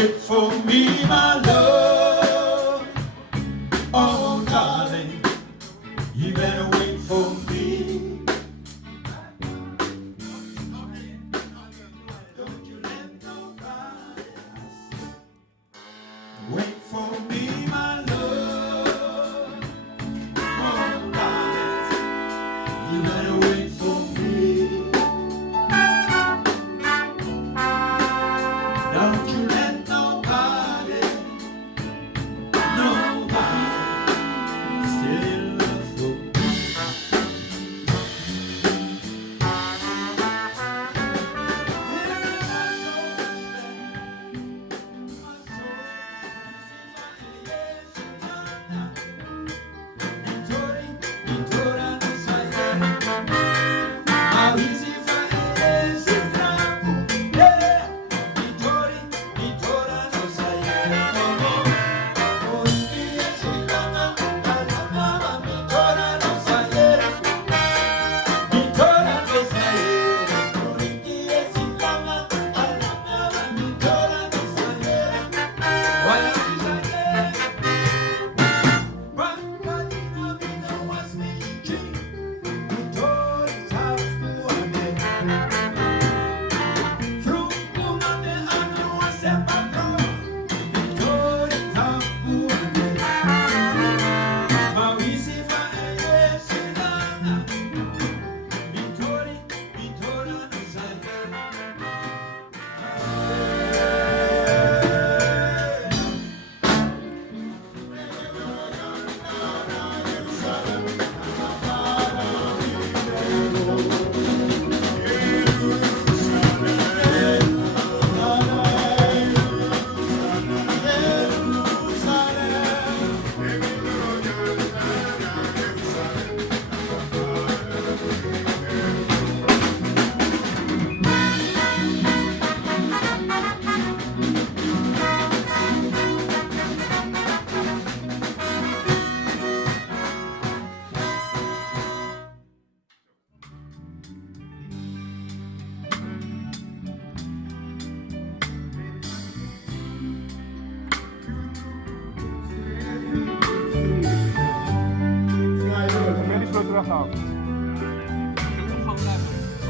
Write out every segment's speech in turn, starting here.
Wait for me, my love. Oh, darling, you better wait for me. Don't you let nobody wait for me, my love. Oh, darling, you better wait for me. Don't you let nobody still love for me.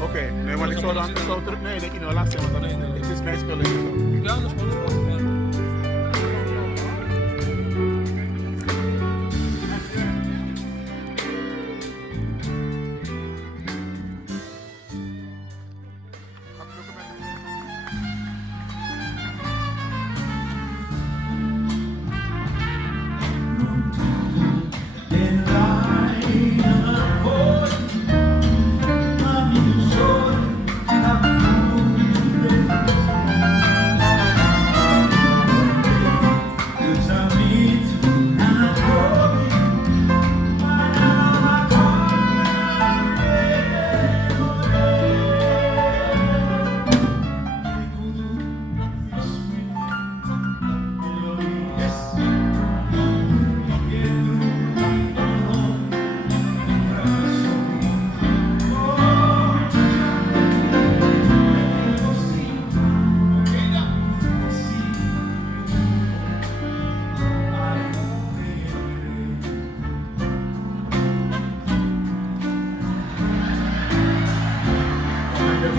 Oké, nee, maar ik zou dan zo terug. Nee, denk je nou lastig, want dan het is mijn spel. Ja, dat is wel.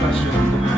Passion.